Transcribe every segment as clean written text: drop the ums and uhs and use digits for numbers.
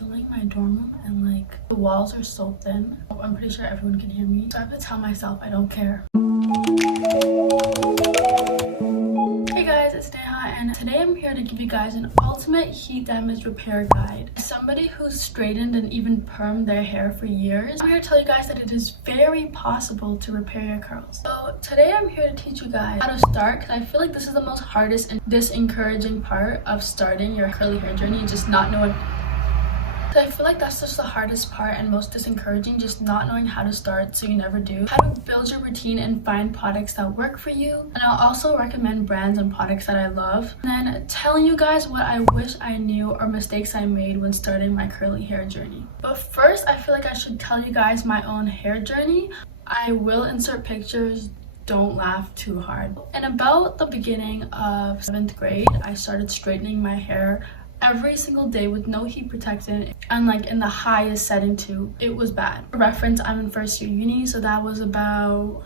Like my dorm room, and like the walls are so thin. I'm pretty sure everyone can hear me, so I have to tell myself I don't care. Hey guys, it's Neha, and today I'm here to give you guys an ultimate heat damage repair guide. As somebody who's straightened and even permed their hair for years, I'm here to tell you guys that it is very possible to repair your curls. So today I'm here to teach you guys how to start, because I feel like this is the most hardest and disencouraging part of starting your curly hair journey, just not knowing. I feel like that's just the hardest part and most disencouraging, just not knowing how to start, so you never do. How to build your routine and find products that work for you. And I'll also recommend brands and products that I love. And then telling you guys what I wish I knew or mistakes I made when starting my curly hair journey. But first, I feel like I should tell you guys my own hair journey. I will insert pictures. Don't laugh too hard. In about the beginning of 7th grade, I started straightening my hair every single day with no heat protectant, and like in the highest setting too. It was bad. For reference, I'm in first year uni, so that was about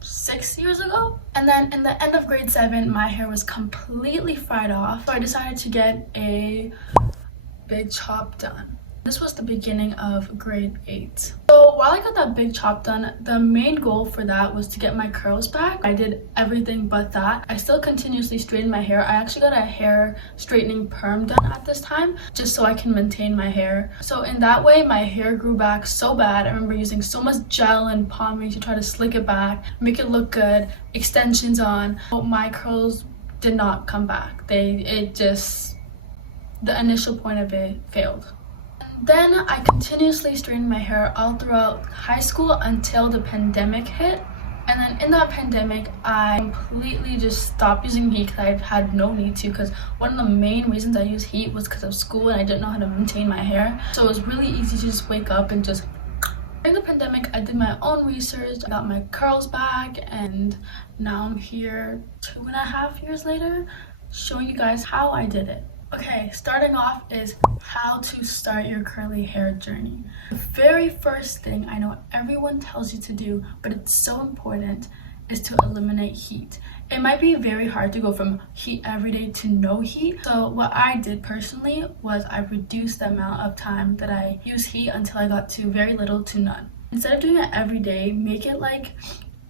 6 years ago. And then in the end of grade 7, my hair was completely fried off, so I decided to get a big chop done. This was the beginning of grade 8. So while I got that big chop done, the main goal for that was to get my curls back. I did everything but that. I still continuously straightened my hair. I actually got a hair straightening perm done at this time, just so I can maintain my hair. So in that way, my hair grew back so bad. I remember using so much gel and pomade to try to slick it back, make it look good, extensions on. But my curls did not come back. The initial point of it failed. Then I continuously straightened my hair all throughout high school until the pandemic hit. And then in that pandemic, I completely just stopped using heat because I had no need to, because one of the main reasons I used heat was because of school and I didn't know how to maintain my hair. So it was really easy to just wake up and just... During the pandemic, I did my own research, I got my curls back, and now I'm here 2.5 years later showing you guys how I did it. Okay, starting off is how to start your curly hair journey. The very first thing I know everyone tells you to do, but it's so important, is to eliminate heat. It might be very hard to go from heat every day to no heat. So what I did personally was I reduced the amount of time that I use heat until I got to very little to none. Instead of doing it every day, make it like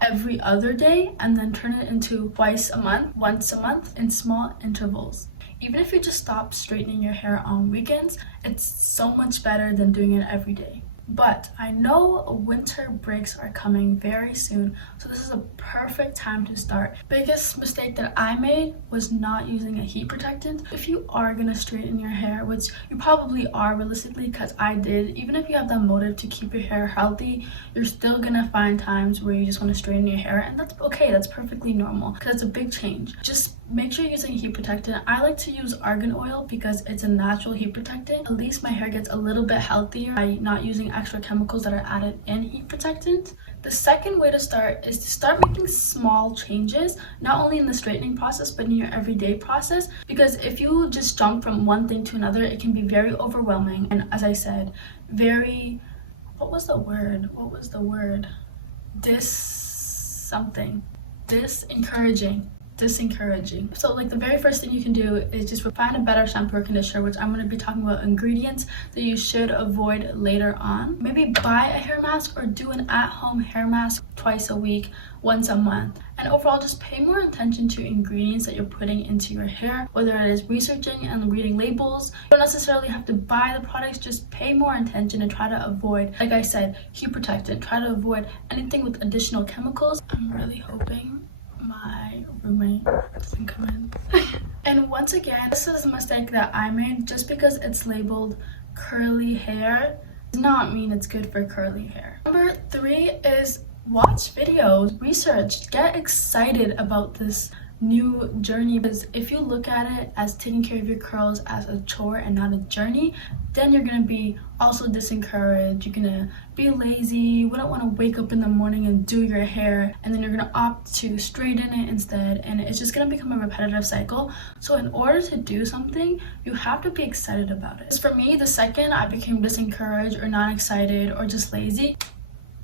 every other day, and then turn it into twice a month, once a month, in small intervals. Even if you just stop straightening your hair on weekends, it's so much better than doing it every day. But I know winter breaks are coming very soon, so this is a perfect time to start. Biggest mistake that I made was not using a heat protectant. If you are gonna straighten your hair, which you probably are realistically, because I did, even if you have that motive to keep your hair healthy, you're still gonna find times where you just want to straighten your hair, and that's okay. That's perfectly normal because it's a big change. Just make sure you're using heat protectant. I like to use argan oil because it's a natural heat protectant. At least my hair gets a little bit healthier by not using extra chemicals that are added in heat protectant. The second way to start is to start making small changes, not only in the straightening process, but in your everyday process. Because if you just jump from one thing to another, it can be very overwhelming. And as I said, very, what was the word? Disencouraging. So like the very first thing you can do is just find a better shampoo or conditioner, which I'm going to be talking about ingredients that you should avoid later on. Maybe buy a hair mask or do an at-home hair mask twice a week, once a month. And overall, just pay more attention to ingredients that you're putting into your hair, whether it is researching and reading labels. You don't necessarily have to buy the products, just pay more attention and try to avoid, like I said, heat protectant. Try to avoid anything with additional chemicals. I'm really hoping my roommate doesn't come in. And once again, this is a mistake that I made. Just because it's labeled curly hair does not mean it's good for curly hair. Number 3 is watch videos, research, get excited about this new journey, because if you look at it as taking care of your curls as a chore and not a journey, then you're gonna be also disencouraged. You're gonna be lazy, you wouldn't want to wake up in the morning and do your hair, and then you're gonna opt to straighten it instead, and it's just gonna become a repetitive cycle. So in order to do something, you have to be excited about it. For me, the second I became disencouraged or not excited or just lazy,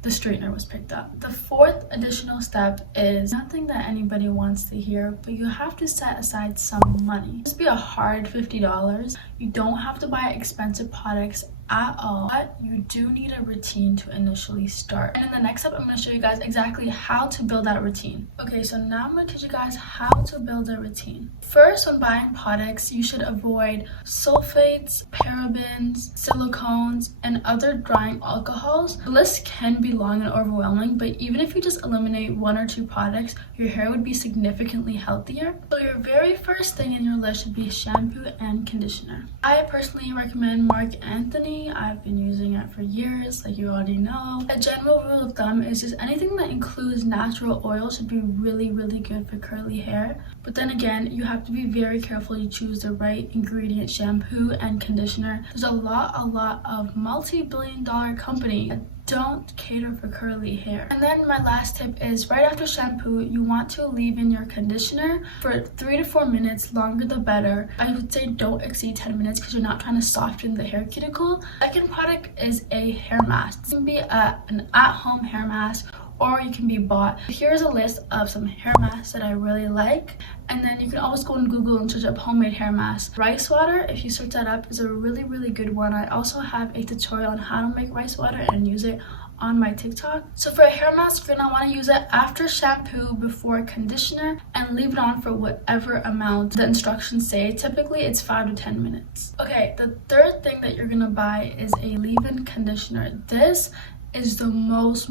the straightener was picked up. The fourth additional step is nothing that anybody wants to hear, but you have to set aside some money. This would be a hard $50. You don't have to buy expensive products at all, but you do need a routine to initially start. And in the next step, I'm going to show you guys exactly how to build that routine. Okay, so now I'm going to teach you guys how to build a routine. First, when buying products, you should avoid sulfates, parabens, silicones, and other drying alcohols. The list can be long and overwhelming, but even if you just eliminate 1 or 2 products, your hair would be significantly healthier. So your very first thing in your list should be shampoo and conditioner. I personally recommend Marc Anthony. I've been using it for years, like you already know. A general rule of thumb is just anything that includes natural oil should be really good for curly hair. But then again, you have to be very careful you choose the right ingredient shampoo and conditioner. There's a lot of multi-billion-dollar companies that don't cater for curly hair. And then my last tip is right after shampoo, you want to leave in your conditioner for 3 to 4 minutes, longer the better. I would say don't exceed 10 minutes because you're not trying to soften the hair cuticle. Second product is a hair mask. This can be an at-home hair mask, or you can be bought. Here's a list of some hair masks that I really like, and then you can always go on Google and search up homemade hair masks. Rice water, if you search that up, is a really good one. I also have a tutorial on how to make rice water and use it on my TikTok. So for a hair mask, you're gonna want to use it after shampoo, before conditioner, and leave it on for whatever amount the instructions say. Typically it's 5 to 10 minutes. Okay, the third thing that you're gonna buy is a leave-in conditioner. This is the most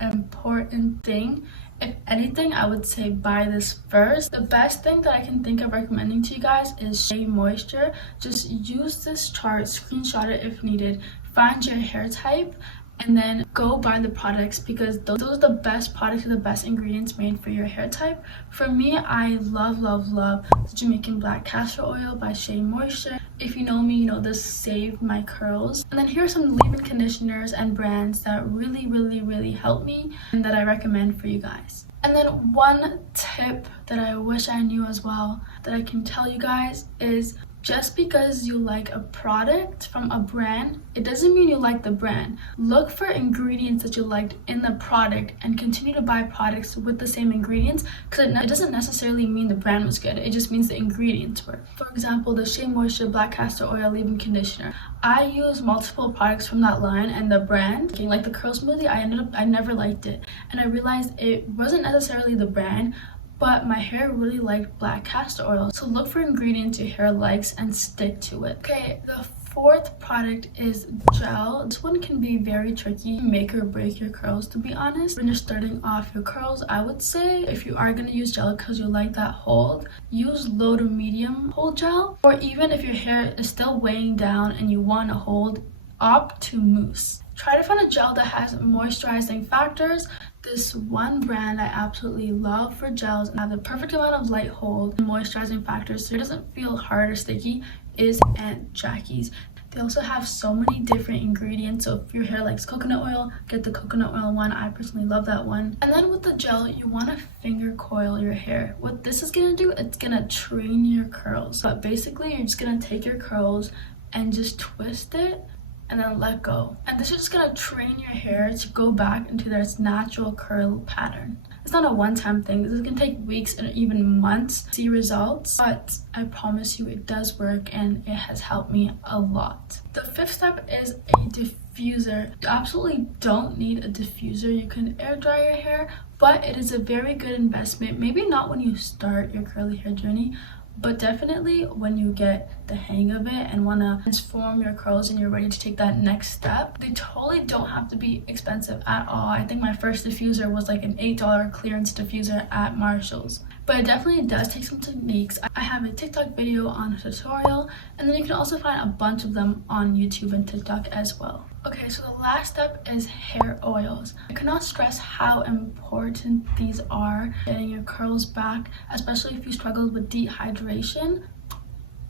important thing. If anything, I would say buy this first. The best thing that I can think of recommending to you guys is Shea Moisture. Just use this chart, screenshot it if needed, find your hair type, and then go buy the products, because those are the best products and the best ingredients made for your hair type. For me, I love the Jamaican Black Castor Oil by Shea Moisture. If you know me, you know this saved my curls. And then here are some leave-in conditioners and brands that really help me and that I recommend for you guys. And then one tip that I wish I knew as well that I can tell you guys is, just because you like a product from a brand, it doesn't mean you like the brand. Look for ingredients that you liked in the product and continue to buy products with the same ingredients, because it doesn't necessarily mean the brand was good. It just means the ingredients were. For example, the Shea Moisture Black Castor Oil Leave-In Conditioner. I use multiple products from that line, and the brand, like the curl smoothie, I never liked it. And I realized it wasn't necessarily the brand, but my hair really liked black castor oil. So look for ingredients your hair likes and stick to it. Okay, the fourth product is gel. This one can be very tricky, make or break your curls, to be honest. When you're starting off your curls, I would say if you are going to use gel because you like that hold, use low to medium hold gel. Or even if your hair is still weighing down and you want to hold, opt to mousse. Try to find a gel that has moisturizing factors. This one brand I absolutely love for gels and have the perfect amount of light hold and moisturizing factors so it doesn't feel hard or sticky is Aunt Jackie's. They also have so many different ingredients, so if your hair likes coconut oil, get the coconut oil one. I personally love that one. And then with the gel, you want to finger coil your hair. What this is going to do, it's going to train your curls. But basically, you're just going to take your curls and just twist it and then let go. And this is just gonna train your hair to go back into their natural curl pattern. It's not a one-time thing. This is gonna take weeks and even months to see results, but I promise you it does work and it has helped me a lot. The fifth step is a diffuser. You absolutely don't need a diffuser. You can air dry your hair, but it is a very good investment. Maybe not when you start your curly hair journey, but definitely when you get the hang of it and want to transform your curls and you're ready to take that next step. They totally don't have to be expensive at all. I think my first diffuser was like an $8 clearance diffuser at Marshall's. But it definitely does take some techniques. I have a TikTok video on a tutorial, and then you can also find a bunch of them on YouTube and TikTok as well. Okay, so the last step is hair oils. I cannot stress how important these are getting your curls back, especially if you struggle with dehydration.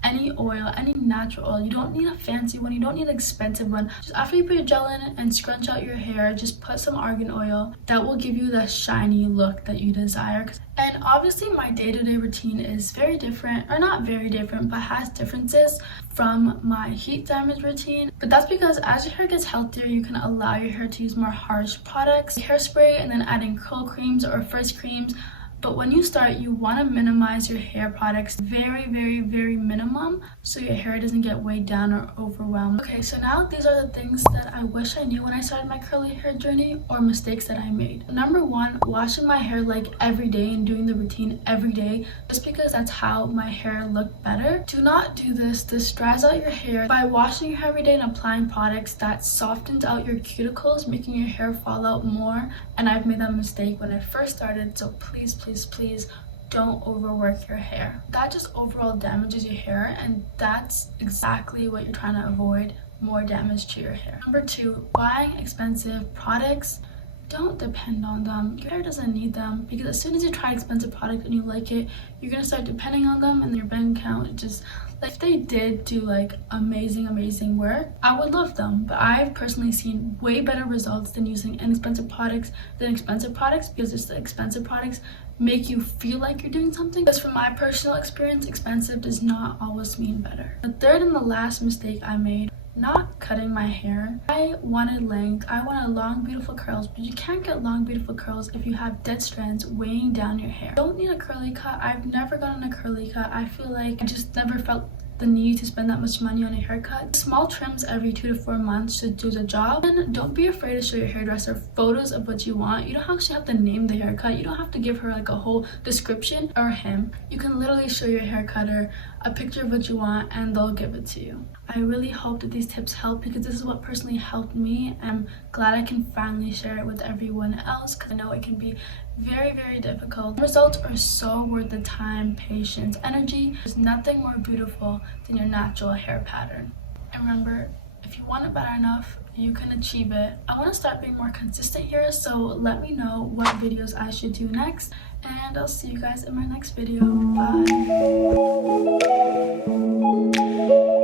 any oil, any natural oil. You don't need a fancy one, you don't need an expensive one. Just after you put your gel in and scrunch out your hair, just put some argan oil. That will give you the shiny look that you desire. And obviously my day-to-day routine is very different, or not very different, but has differences from my heat damage routine. But that's because as your hair gets healthier, you can allow your hair to use more harsh products, hairspray, and then adding curl creams or frizz creams. But when you start, you want to minimize your hair products very minimum, so your hair doesn't get weighed down or overwhelmed. Okay, so now these are the things that I wish I knew when I started my curly hair journey, or mistakes that I made. Number one, washing my hair like every day and doing the routine every day, just because that's how my hair looked better. Do not do this. This dries out your hair. By washing your hair every day and applying products, that softens out your cuticles, making your hair fall out more. And I've made that mistake when I first started, so please don't overwork your hair. That just overall damages your hair, and that's exactly what you're trying to avoid, more damage to your hair. Number two, buying expensive products. Don't depend on them. Your hair doesn't need them, because as soon as you try expensive product and you like it, you're gonna start depending on them, and your bank account just, like, if they did do like amazing work, I would love them. But I've personally seen way better results than using inexpensive products than expensive products, because just the expensive products make you feel like you're doing something. Because from my personal experience, expensive does not always mean better. The third and the last mistake I made, not cutting my hair. I wanted length, I wanted long beautiful curls, but you can't get long beautiful curls if you have dead strands weighing down your hair. Don't need a curly cut. I've never gotten a curly cut. I feel like I just never felt the need to spend that much money on a haircut. Small trims every 2 to 4 months should do the job. And don't be afraid to show your hairdresser photos of what you want. You don't actually have to name the haircut. You don't have to give her like a whole description, or him. You can literally show your hair cutter a picture of what you want and they'll give it to you. I really hope that these tips help, because this is what personally helped me. I'm glad I can finally share it with everyone else, because I know it can be very difficult. The results are so worth the time, patience, energy. There's nothing more beautiful than your natural hair pattern. And remember, if you want it bad enough, you can achieve it. I want to start being more consistent here, so let me know what videos I should do next, and I'll see you guys in my next video. Bye.